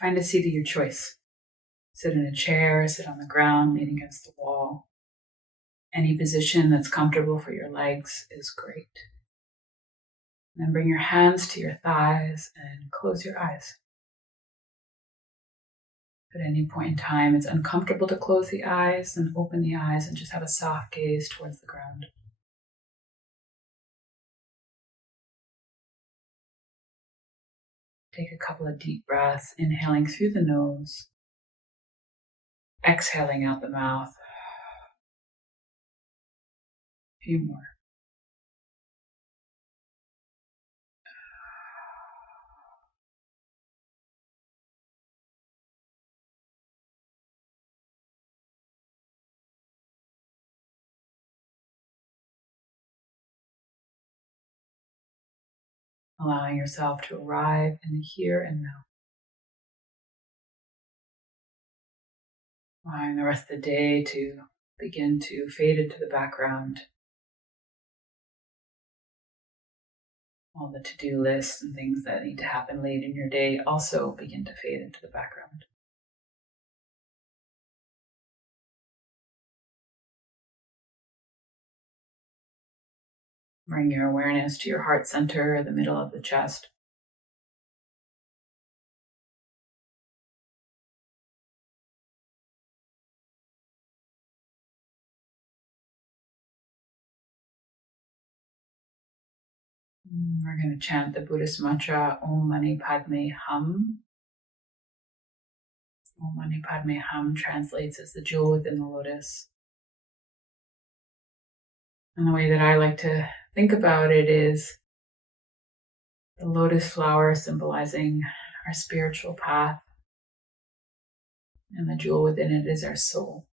Find a seat of your choice. Sit in a chair, sit on the ground, lean against the wall. Any position that's comfortable for your legs is great. And then bring your hands to your thighs and close your eyes. If at any point in time it's uncomfortable to close the eyes, then open the eyes and just have a soft gaze towards the ground. Take a couple of deep breaths, inhaling through the nose, exhaling out the mouth. A few more. Allowing yourself to arrive in the here and now. Allowing the rest of the day to begin to fade into the background. All the to-do lists and things that need to happen late in your day also begin to fade into the background. Bring your awareness to your heart center, the middle of the chest. We're going to chant the Buddhist mantra, Om Mani Padme Hum. Om Mani Padme Hum translates as the jewel within the lotus. And the way that I like to think about it is the lotus flower symbolizing our spiritual path, and the jewel within it is our soul.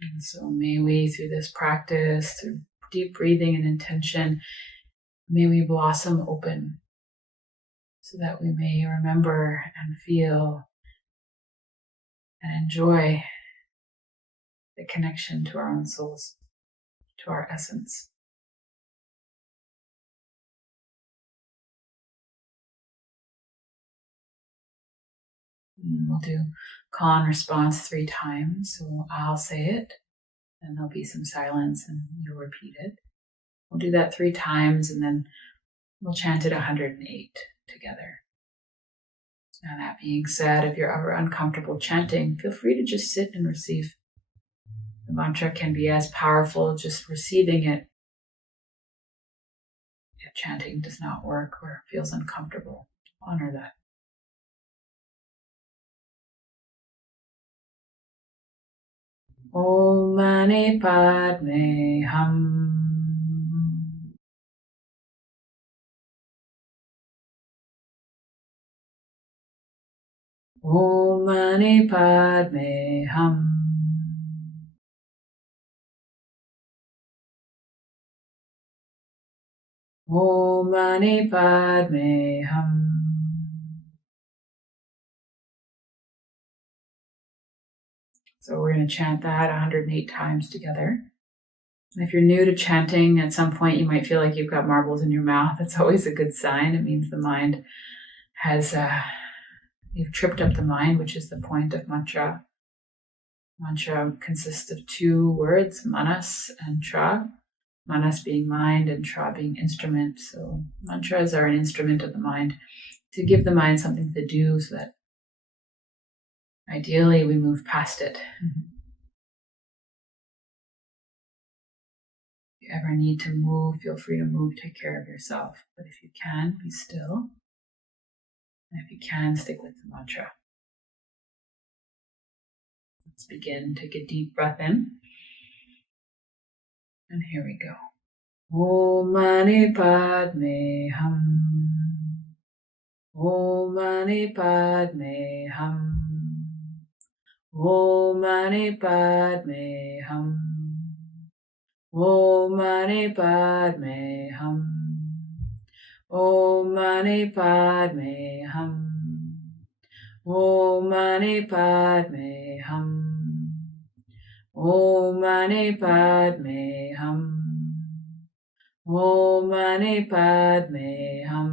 And so may we, through this practice, through deep breathing and intention, may we blossom open so that we may remember and feel and enjoy the connection to our own souls, to our essence. And we'll do call and response 3 times. So I'll say it, then there'll be some silence and you'll repeat it. We'll do that 3 times and then we'll chant it 108 together. Now that being said, if you're ever uncomfortable chanting, feel free to just sit and receive. The mantra can be as powerful just receiving it. If chanting does not work or feels uncomfortable, honor that. Om Mani Padme Hum. Om Mani Padme Hum. Om Mani Padme Hum. So we're going to chant that 108 times together. And if you're new to chanting, at some point you might feel like you've got marbles in your mouth. It's always a good sign. It means the mind has, you've tripped up the mind, which is the point of mantra. Mantra consists of 2 words, manas and tra. Manas being mind and tra being instrument. So mantras are an instrument of the mind to give the mind something to do so that ideally we move past it. If you ever need to move, feel free to move, take care of yourself. But if you can, be still. And if you can, stick with the mantra. Let's begin. Take a deep breath in. And here we go. Om Mani Padme Hum. Om Mani Padme Hum. Om Mani Padme Hum. Om Mani Padme Hum. Om Mani Padme Hum. Om Mani Padme Hum. Om Mani Padme Hum. Om Mani Padme Hum.